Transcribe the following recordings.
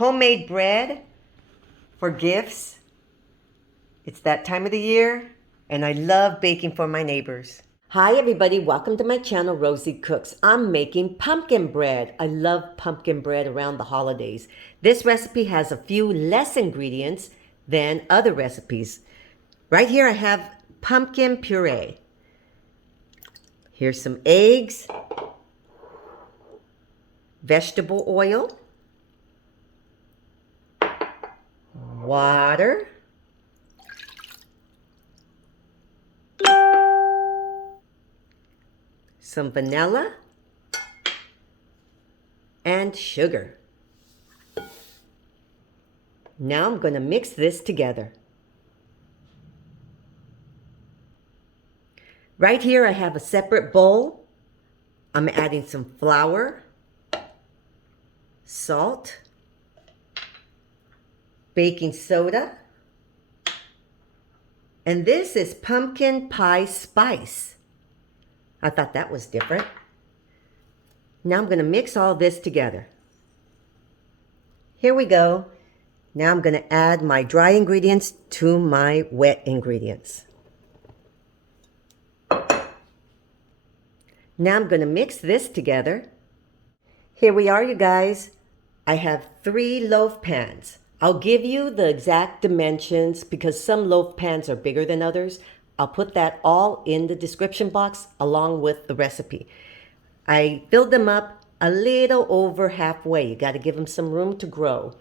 homemade bread for gifts. It's that time of the year, and I love baking for my neighbors. Hi everybody, welcome to my channel, Rosie Cooks. I'm making pumpkin bread. I love pumpkin bread around the holidays. This recipe has a few less ingredients than other recipes. Right here I have pumpkin puree. Here's some eggs, vegetable oil, water, some vanilla, and sugar. Now I'm going to mix this together. Right here I have a separate bowl. I'm adding some flour, salt, baking soda, and this is pumpkin pie spice. I thought that was different. Now I'm going to mix all this together. Here we go. Now I'm going to add my dry ingredients to my wet ingredients. Now I'm going to mix this together. Here we are, you guys. I have 3 loaf pans. I'll give you the exact dimensions because some loaf pans are bigger than others. I'll put that all in the description box along with the recipe. I filled them up a little over halfway. You got to give them some room to grow.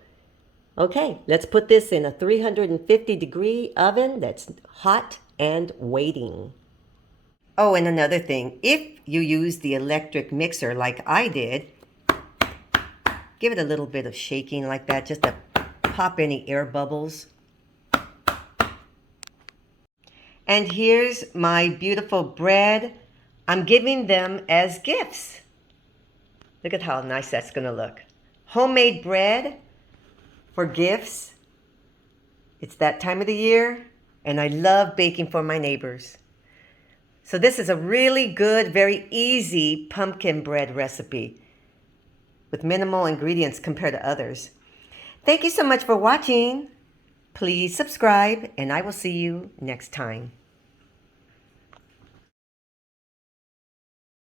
Okay, let's put this in a 350-degree oven that's hot and waiting. Oh, and another thing, if you use the electric mixer like I did, give it a little bit of shaking like that just to pop any air bubbles. And here's my beautiful bread. I'm giving them as gifts. Look at how nice that's going to look. Homemade bread for gifts. It's that time of the year, and I love baking for my neighbors. So this is a really good, very easy pumpkin bread recipe with minimal ingredients compared to others. Thank you so much for watching. Please subscribe, and I will see you next time.